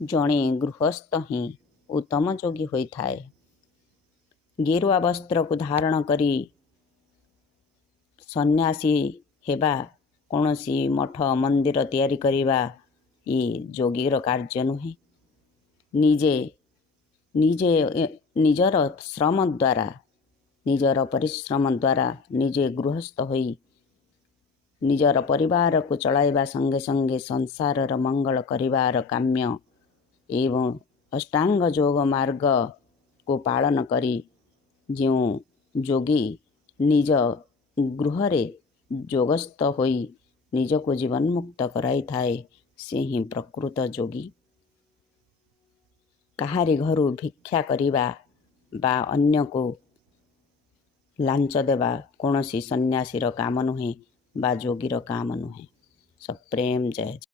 ଜଣେ ଗୃହସ୍ଥ ହିଁ ଉତ୍ତମ ଯୋଗୀ ହୋଇଥାଏ। ଗେରୁଆ ବସ୍ତ୍ରକୁ ଧାରଣ କରି ସନ୍ନ୍ୟାସୀ ହେବା, କୌଣସି ମଠ ମନ୍ଦିର ତିଆରି କରିବା ଯୋଗୀର କାର୍ଯ୍ୟ ନୁହେଁ। ନିଜର ଶ୍ରମ ଦ୍ୱାରା, ନିଜର ପରିଶ୍ରମ ଦ୍ୱାରା ନିଜେ ଗୃହସ୍ଥ ହୋଇ ନିଜର ପରିବାରକୁ ଚଳାଇବା ସଙ୍ଗେ ସଙ୍ଗେ ସଂସାରର ମଙ୍ଗଳ କରିବାର କାମ୍ୟ ଏବଂ ଅଷ୍ଟାଙ୍ଗ ଯୋଗ ମାର୍ଗକୁ ପାଳନ କରି ଯେଉଁ ଯୋଗୀ ନିଜ ଗୃହରେ ଯୋଗସ୍ଥ ହୋଇ ନିଜକୁ ଜୀବନ୍ମୁକ୍ତ କରାଇଥାଏ, ସେ ହିଁ ପ୍ରକୃତ ଯୋଗୀ। କାହାରି ଘରୁ ଭିକ୍ଷା କରିବା ବା ଅନ୍ୟକୁ ଲାଞ୍ଚ ଦେବା କୌଣସି ସନ୍ନ୍ୟାସୀର କାମ ନୁହେଁ ବା ଯୋଗୀର କାମ ନୁହେଁ। ସପ୍ରେମ ଜୟ।